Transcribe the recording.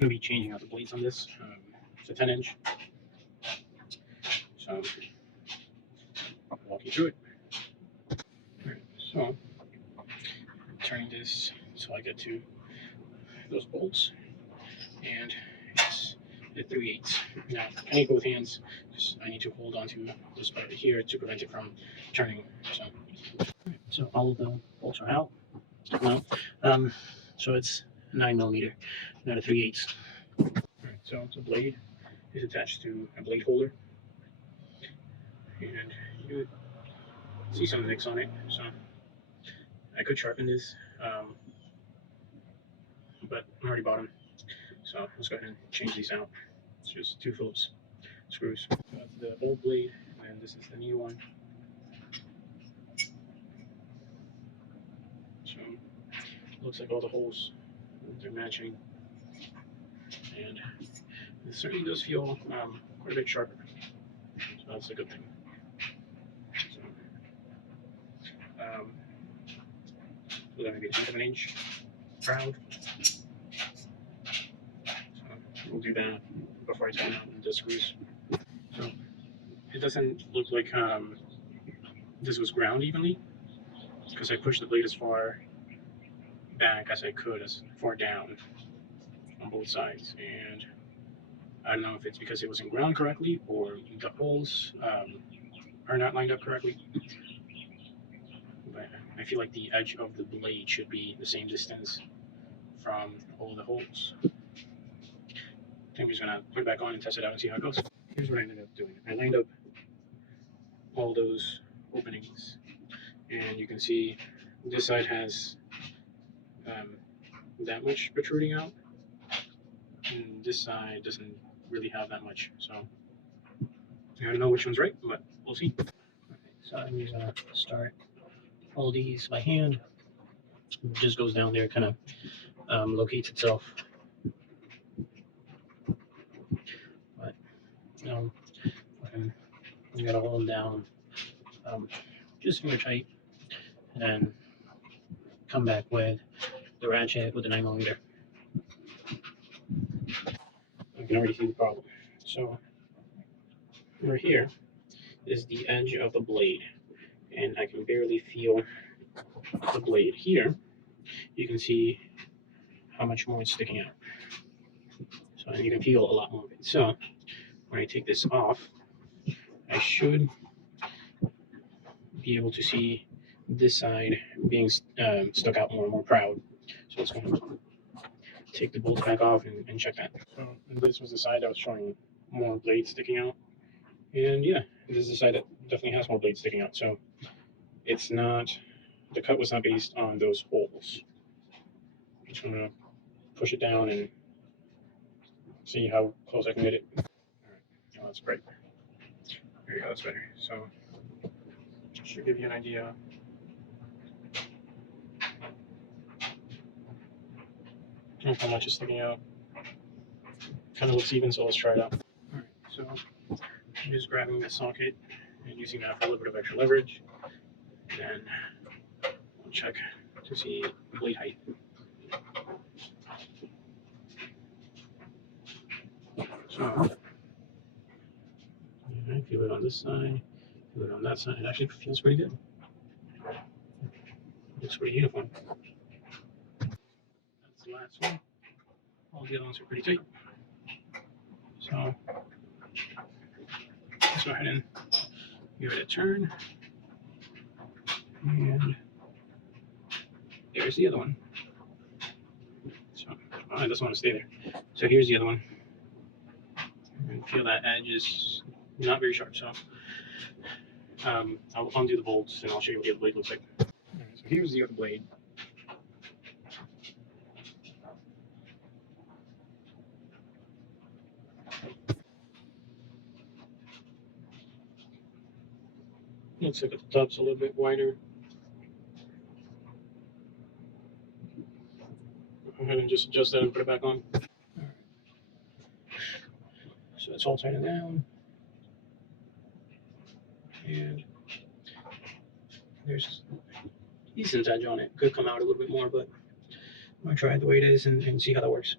I'm going to be changing out the blades on this. It's a 10-inch. So I'll walk you through it. Alright, so turning this until I get to those bolts, and it's at 3/8. Now I need both hands because I need to hold onto this part right here to prevent it from turning. So all of the bolts are out now. So it's 9mm, not a 3/8. Alright, so the blade is attached to a blade holder, and you see some nicks on it. So I could sharpen this, but I already bought them. So let's go ahead and change these out. It's just 2 Phillips screws. So that's the old blade, and this is the new one. So it looks like all the holes, they're matching, and it certainly does feel quite a bit sharper. So that's a good thing. So, we're going to be 1/10 of an inch proud. So we'll do that before I tighten out the screws. So it doesn't look like this was ground evenly, because I pushed the blade as far back as I could, as far down on both sides, and I don't know if it's because it wasn't ground correctly or the holes are not lined up correctly, but I feel like the edge of the blade should be the same distance from all the holes. I think I'm just gonna put it back on and test it out and see how it goes. Here's what I ended up doing. I lined up all those openings, and you can see this side has that much protruding out, and this side doesn't really have that much. So I don't know which one's right, but we'll see. Okay, so I'm just gonna start all these by hand. It just goes down there, kind of locates itself. But you gotta hold them down just finger tight, and then come back with the ratchet with the 9mm. I can already see the problem. So right here is the edge of the blade, and I can barely feel the blade. Here you can see how much more it's sticking out. So you can feel a lot more of it. So when I take this off, I should be able to see this side being stuck out more and more proud. So let's go ahead and take the bolts back off and check that. So this was the side that was showing more blades sticking out, and yeah, this is the side that definitely has more blades sticking out. So it's not, the cut was not based on those holes. I'm just gonna push it down and see how close I can get it. All right, oh, that's great. There you go, that's better. So should give you an idea. Of how much is sticking out. Kind of looks even, so let's try it out. All right, so I'm just grabbing the socket and using that for a little bit of extra leverage. And we'll check to see blade height. So I feel it on this side, feel it on that side. It actually feels pretty good. Looks pretty uniform. That's the last one. All the other ones are pretty tight. So let's go ahead and give it a turn. And there's the other one. So it doesn't want to stay there. So here's the other one. And feel that edge is not very sharp. So I'll undo the bolts and I'll show you what the other blade looks like. Right, so here's the other blade. Looks like the top's a little bit wider. Go ahead and just adjust that and put it back on. Right. So it's all tightened down. And there's decent edge on it. Could come out a little bit more, but I'm gonna try it the way it is and see how that works.